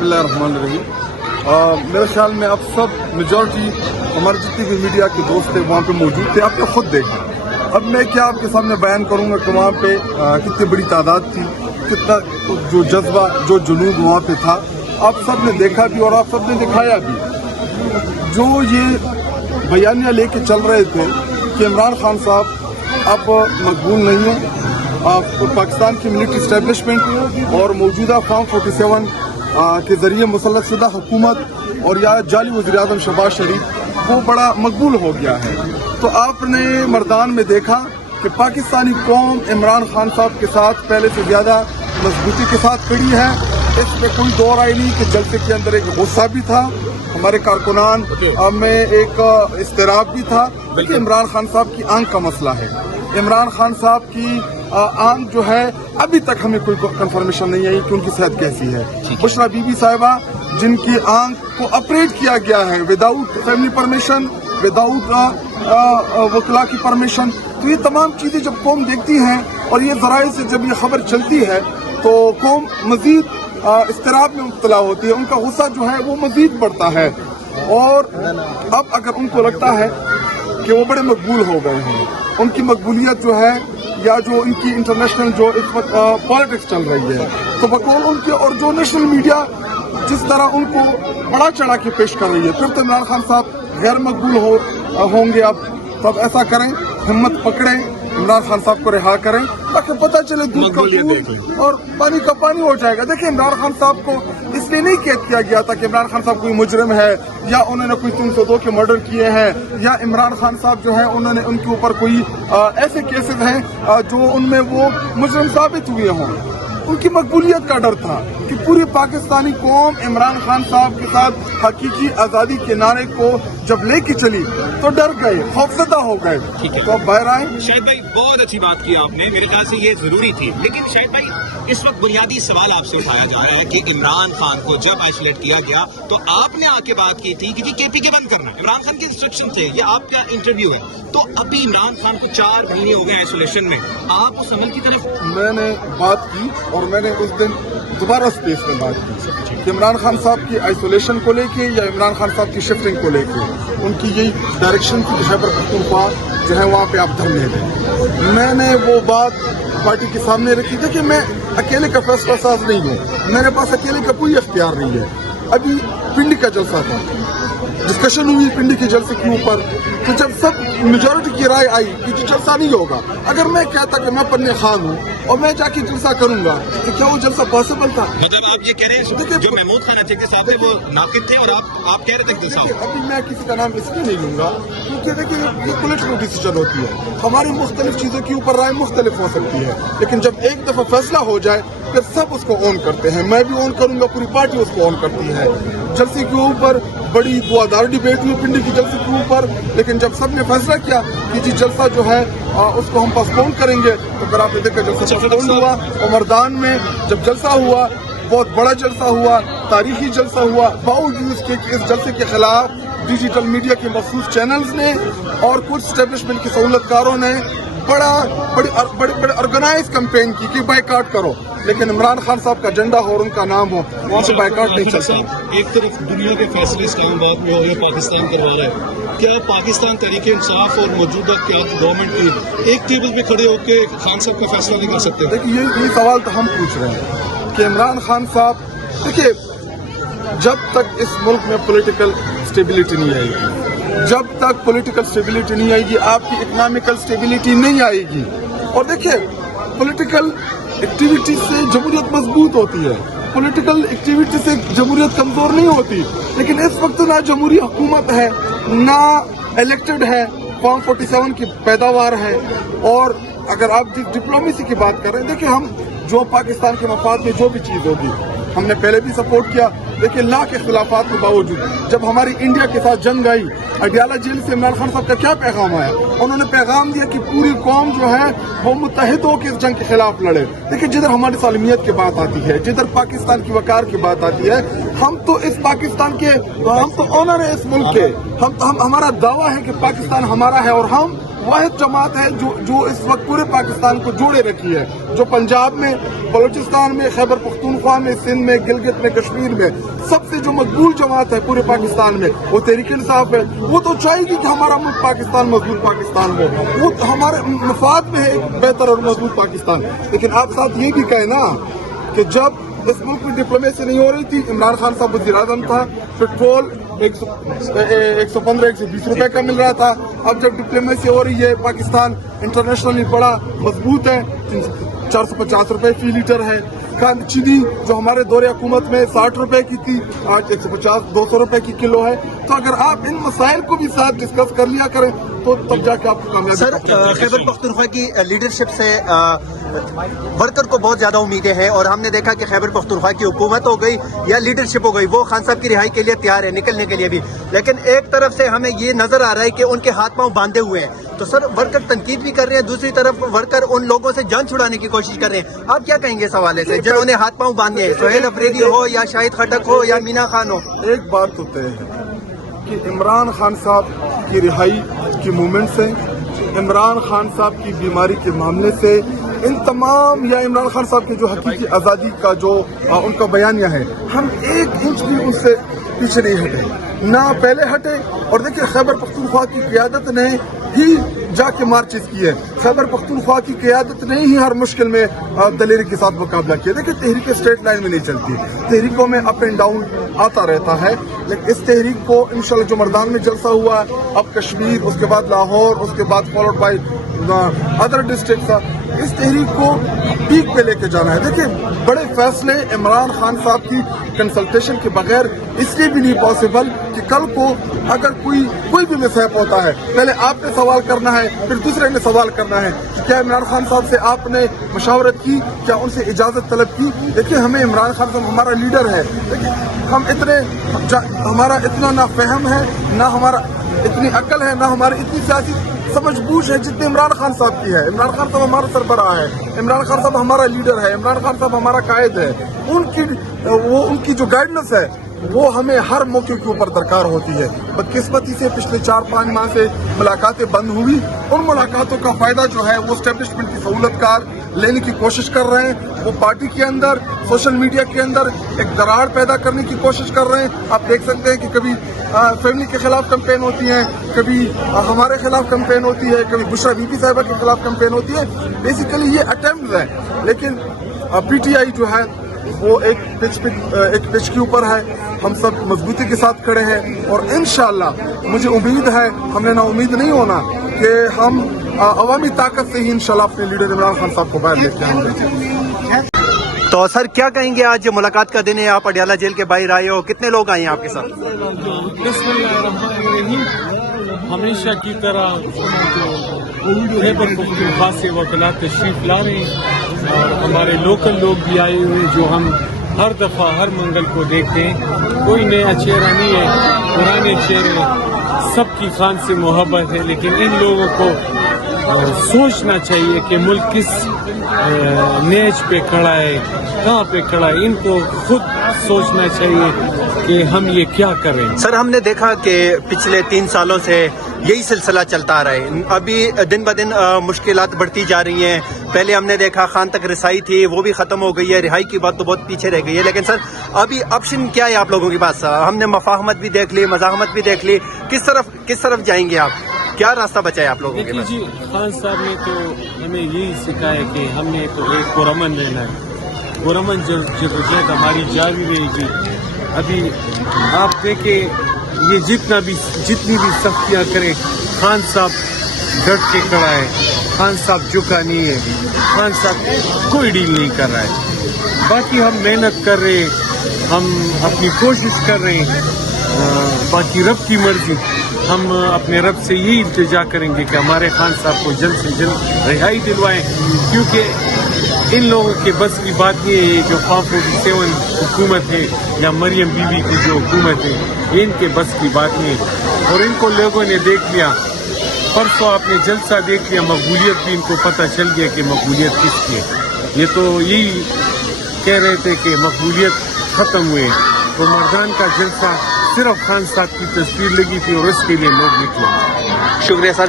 बिस्मिल्लाहिर्रहमानिर्रहीम। मेरे ख्याल में अब सब मेजॉरिटी हमारे जितनी भी मीडिया के दोस्त थे वहाँ पे मौजूद थे, आपने खुद देखा। अब मैं क्या आपके सामने बयान करूँगा कि वहाँ पे कितनी बड़ी तादाद थी, कितना जो जज्बा जो जुनून वहाँ पे था, आप सब ने देखा भी और आप सब ने दिखाया भी। जो ये बयानियाँ लेके चल रहे थे कि इमरान खान साहब अब मकबूल नहीं है, पाकिस्तान की मिलिट्री इस्टेब्लिशमेंट और मौजूदा फॉर्म 47 के जरिए मुसल्लत शुदा हुकूमत और या जाली वज़ीर-ए-आज़म शहबाज शरीफ वो बड़ा मकबूल हो गया है। तो आपने मर्दान में देखा कि पाकिस्तानी कौम इमरान खान साहब के साथ पहले से ज़्यादा मजबूती के साथ खड़ी है। इसमें कोई दो राय नहीं कि जलसे के अंदर एक गुस्सा भी था, हमारे कारकुनान में एक इस्तिराब भी था कि इमरान खान साहब की आंख का मसला है। इमरान खान साहब की आंख जो है अभी तक हमें कोई कंफर्मेशन नहीं आई कि उनकी सेहत कैसी है। बुशरा बीबी साहिबा जिनकी आंख को ऑपरेट किया गया है विदाउट फैमिली परमिशन, विदाउट वकला की परमिशन, तो ये तमाम चीजें जब कौम देखती है और ये जराए से जब ये खबर चलती है तो कौम मजीद इस्तिराब में मुब्तला होती है, उनका गुस्सा जो है वो मजीद बढ़ता है। और अब अगर उनको लगता है कि वो बड़े मकबूल हो गए हैं, उनकी मकबूलियत जो है या जो इनकी इंटरनेशनल जो इस वक्त पॉलिटिक्स चल रही है, तो बकौल उनके और जो नेशनल मीडिया जिस तरह उनको बड़ा चढ़ा के पेश कर रही है, फिर तो इमरान खान साहब गैर मकबूल होंगे। अब तब ऐसा करें, हिम्मत पकड़ें, इमरान खान साहब को रिहा करें ताकि पता चले दूध का दूध और पानी का पानी हो जाएगा। देखिए, इमरान खान साहब को इसलिए नहीं कैद किया गया था कि इमरान खान साहब कोई मुजरिम है या उन्होंने कोई 302 के मर्डर किए हैं या इमरान खान साहब जो है उन्होंने उनके ऊपर कोई ऐसे केसेस हैं जो उनमें वो मुजरिम साबित हुए हों। उनकी मकबूलियत का डर था कि पूरी पाकिस्तानी कौम इमरान खान साहब के साथ हकीकी आज़ादी के नारे को जब लेके चली तो डर गए, खौफजदा हो गए। तो अब बाहर आए। शाहिद भाई, बहुत अच्छी बात की आपने, मेरे ख्याल से ये जरूरी थी। लेकिन शाहिद भाई, इस वक्त बुनियादी सवाल आपसे उठाया जा रहा है कि इमरान खान को जब आइसोलेट किया गया तो आपने आके बात की थी कि जी KPK बंद करना, इमरान खान के इंस्ट्रक्शन थे, ये आपका इंटरव्यू है। तो अभी इमरान खान को 4 महीने हो गए आइसोलेशन में, आप उस अमल की तरफ मैंने बात की और मैंने उस दिन दोबारा स्पेस में बात की कि इमरान खान साहब की आइसोलेशन को लेके या इमरान खान साहब की शिफ्टिंग को लेके उनकी यही डायरेक्शन की खैबर पख्तूनख्वा जो है वहाँ पे आप धरने दें। मैंने वो बात पार्टी के सामने रखी थी कि मैं अकेले का फैसला साज नहीं हूँ, मेरे पास अकेले का कोई अख्तियार नहीं है। अभी पिंडी का जलसा था, डिस्कशन हुई पिंडी के जलसे के ऊपर, तो जब सब मेजॉरिटी की राय आई कि जलसा नहीं होगा, अगर मैं कहता कि मैं पन्ने खान हूँ और मैं जाके जलसा करूंगा तो क्या वो जलसा पॉसिबल था? मतलब आप ये कह रहे हैं जो महमूद खान अतिक साहब थे वो नाकिद थे और आप कह रहे थे जलसा? अभी मैं किसी का नाम इसलिए नहीं लूंगा क्योंकि देखिए ये पॉलिटिकल डिसीजन होती है, हमारी मुख्तलिफ चीजों के ऊपर राय मुख्तलिफ हो सकती है, लेकिन जब एक दफा फैसला हो जाए फिर सब उसको ऑन करते हैं। मैं भी ऑन करूंगा, पूरी पार्टी उसको ऑन करती है। जलसे के ऊपर बड़ी दुआदार डिबेट हुई पिंडी की जलसे के ऊपर, लेकिन जब सबने फैसला किया कि जी जलसा जो है उसको हम पोस्टपोन करेंगे, तो फिर आपने देखा जलसा पोस्टपोन हुआ। और मर्दान में जब जलसा हुआ, बहुत बड़ा जलसा हुआ, तारीखी जलसा हुआ, बावजूद इसके कि इस जलसे के खिलाफ डिजिटल मीडिया के मखसूस चैनल्स ने और कुछ स्टैब्लिशमेंट के सहूलतकारों ने बड़े ऑर्गेनाइज कैंपेन की कि बाइकाट करो, लेकिन इमरान खान साहब का एजेंडा हो और उनका नाम हो, वहाँ से बाइकाट नहीं चलता। एक तरफ दुनिया के फैसले इस्लामाबाद में हो रहे, पाकिस्तान करवा रहा है, क्या पाकिस्तान तहरीके इंसाफ और मौजूदा गवर्नमेंट की एक टेबल पे खड़े होकर खान साहब का फैसला नहीं कर सकते? देखिए, ये सवाल तो हम पूछ रहे हैं कि इमरान खान साहब, देखिए जब तक इस मुल्क में पॉलिटिकल स्टेबिलिटी नहीं आएगी, जब तक पॉलिटिकल स्टेबिलिटी नहीं आएगी, आपकी इकोनॉमिकल स्टेबिलिटी नहीं आएगी। और देखिए, पॉलिटिकल एक्टिविटी से जमहूरियत मजबूत होती है, पॉलिटिकल एक्टिविटी से जमहूरियत कमजोर नहीं होती। लेकिन इस वक्त ना जमहूरी हुकूमत है, ना इलेक्टेड है, फॉर्म 47 की पैदावार है। और अगर आप डिप्लोमेसी की बात कर रहे हैं, देखिए हम जो पाकिस्तान के मफाद में जो भी चीज़ होगी हमने पहले भी सपोर्ट किया, लेकिन लाख के खिलाफात के बावजूद जब हमारी इंडिया के साथ जंग आई, अडियाला जेल से इमरान खान साहब का क्या पैगाम आया? उन्होंने पैगाम दिया कि पूरी कौम जो है वो मुत्तहिद होकर इस जंग के खिलाफ लड़े। देखिए, जिधर हमारी सालमियत की बात आती है, जिधर पाकिस्तान की वकार की बात आती है, हम तो इस पाकिस्तान के, हम तो ऑनर है इस मुल्क के, हमारा दावा है कि पाकिस्तान हमारा है और हम वाहिद जमात है जो इस वक्त पूरे पाकिस्तान को जोड़े रखी है, जो पंजाब में, बलूचिस्तान में, खैबर पख्तूनख्वा में, सिंध में, गिलगित में, कश्मीर में सबसे जो मकबूल जमात है पूरे पाकिस्तान में वो तहरीक इंसाफ है। वो तो चाहेगी कि हमारा मुल्क पाकिस्तान मजबूत पाकिस्तान हो, वो हमारे मफाद में है एक बेहतर और मजबूत पाकिस्तान। लेकिन आप साथ ये भी कहें ना कि जब इस मुल्क में डिप्लोमेसी नहीं हो रही थी, इमरान खान साहब वज़ीर आज़म था, पेट्रोल 115-120 रुपए का मिल रहा था। अब जब डिप्लोमेसी हो रही है, पाकिस्तान इंटरनेशनली बड़ा मजबूत है, 450 रुपए फी लीटर है। चीनी जो हमारे दौरे हुकूमत में 60 रुपए की थी, आज 150-200 रुपए की किलो है। तो अगर आप इन मसाइल को भी साथ डिस्कस कर लिया करें तो तब जाके आपको कामयाबी। सर, खैबर पख्तूनख्वा की लीडरशिप से वर्कर को बहुत ज़्यादा उम्मीदें हैं और हमने देखा कि खैबर पख्तूनख्वा की हुकूमत हो गई या लीडरशिप हो गई, वो खान साहब की रिहाई के लिए तैयार है, निकलने के लिए भी। लेकिन एक तरफ से हमें ये नज़र आ रहा है कि उनके हाथ पांव बांधे हुए हैं। तो सर, वर्कर तनकीद भी कर रहे हैं, दूसरी तरफ वर्कर उन लोगों से जान छुड़ाने की कोशिश कर रहे हैं। आप क्या कहेंगे इस हवाले से, जिन्होंने हाथ पांव बांधे हैं, सोहेल अफरीदी हो या शाहिद खटक हो या मीना खान हो? एक बात तो तय है कि इमरान खान साहब की रिहाई की मूवमेंट से, इमरान खान साहब की बीमारी के मामले से, इन तमाम या इमरान खान साहब की जो हकीकी आज़ादी का जो उनका बयानिया है, हम एक इंच भी उससे पीछे नहीं हटे, ना पहले हटे। और देखिए, खैबर पख्तूनख्वा की क़ियादत ने ही जाके मार्चेस की है, खैबर पख्तूनख्वा की क़ियादत ने ही हर मुश्किल में दलेरी के साथ मुकाबला किया। देखिए, तहरीक स्ट्रेट लाइन में नहीं चलती, तहरीकों में अप एंड डाउन आता रहता है। लेकिन इस तहरीक को इंशाल्लाह जो मर्दान में जलसा हुआ, अब कश्मीर, उसके बाद लाहौर, उसके बाद फॉलोड बाय अदर डिस्ट्रिक्ट, इस तहरीक को पीक पे लेके जाना है। देखिए, बड़े फैसले इमरान खान साहब की कंसल्टेशन के बगैर इसलिए भी नहीं पॉसिबल कि कल को अगर कोई भी मिसहैप होता है, पहले आपने सवाल करना है, फिर दूसरे ने सवाल करना है कि क्या इमरान खान साहब से आपने मशावरत की, क्या उनसे इजाजत तलब की। देखिए, हमें इमरान खान साहब हमारा लीडर है, देखिए हम हमारा इतना ना फहम है, ना हमारा इतनी अकल है, ना हमारी इतनी सियासी समझ बूझ है जितनी इमरान खान साहब की है। इमरान खान साहब हमारा सरबराह है, इमरान खान साहब हमारा लीडर है, इमरान खान साहब हमारा कायद है। उनकी जो गाइडेंस है वो हमें हर मौके के ऊपर दरकार होती है। बदकिस्मती से पिछले 4-5 माह से मुलाकातें बंद हुई, उन मुलाकातों का फायदा जो है वो एस्टेब्लिशमेंट की सहूलतकार लेने की कोशिश कर रहे हैं। वो पार्टी के अंदर, सोशल मीडिया के अंदर एक दरार पैदा करने की कोशिश कर रहे हैं। आप देख सकते हैं कि कभी फैमिली के खिलाफ कैंपेन होती है, कभी हमारे खिलाफ कैंपेन होती है, कभी बुशरा बीबी साहिबा के खिलाफ कैंपेन होती है। बेसिकली ये अटेम्प्ट है, लेकिन पीटीआई जो है वो एक पिच के ऊपर है। हम सब मजबूती के साथ खड़े हैं और इंशाल्लाह मुझे उम्मीद है, हमने ना उम्मीद नहीं होना कि हम अवामी ताकत से ही इंशाल्लाह अपने लीडर इमरान खान साहब को बाहर लेके आएंगे। तो सर, क्या कहेंगे, आज मुलाकात का दिन है, आप अडयाला जेल के बाहर आए हो, कितने लोग आए हैं आपके साथ? हमेशा की तरह खैबर पख्तूनख्वा से वकला तशरीफ ला रहे हैं और हमारे लोकल लोग भी आए हुए, जो हम हर दफा हर मंगल को देखते हैं। कोई नया चेहरा नहीं है, पुराने चेहरे, सबकी खान से मोहब्बत है। लेकिन इन लोगों को सोचना चाहिए कि मुल्क किस नेज पे खड़ा है, कहाँ पे खड़ा है। इनको खुद सोचना चाहिए कि हम ये क्या करें। सर, हमने देखा कि पिछले 3 सालों से यही सिलसिला चलता आ रहा है। अभी दिन ब दिन मुश्किलात बढ़ती जा रही हैं। पहले हमने देखा खान तक रिसाई थी, वो भी खत्म हो गई है, रिहाई की बात तो बहुत पीछे रह गई है। लेकिन सर, अभी ऑप्शन क्या है आप लोगों के पास? हमने मफाहमत भी देख ली, मज़ाहमत भी देख ली, किस तरफ जाएंगे आप? क्या रास्ता बचा है आप लोगों के पास? जी, खान साहब ने तो हमें यही सिखाया कि हमने तो एक पुरअमन रहना है, पुरअमन जदोजहद हमारी जारी रहेगी। अभी आप देखें, ये जितनी भी सख्तियाँ करें, खान साहब डट के खड़ा है, खान साहब झुका नहीं है, खान साहब कोई डील नहीं कर रहा है। बाकी हम मेहनत कर रहे हैं, हम अपनी कोशिश कर रहे हैं, बाकी रब की मर्जी। हम अपने रब से यही इल्तिजा करेंगे कि हमारे खान साहब को जल्द से जल्द रिहाई दिलवाएं, क्योंकि इन लोगों के बस की बात ये है, जो 547 हुकूमत है या मरियम बीबी की जो हुकूमत है, ये इनके बस की बात नहीं है। और इनको लोगों ने देख लिया, परसों आपने जलसा देख लिया, मकबूलियत भी इनको पता चल गया कि मकबूलियत किसकी है। ये तो यही कह रहे थे कि मकबूलियत ख़त्म हुए, तो मर्दान का जलसा सिर्फ खान साहब की तस्वीर लगी थी और उसके लिए लोग निकले। शुक्रिया सर।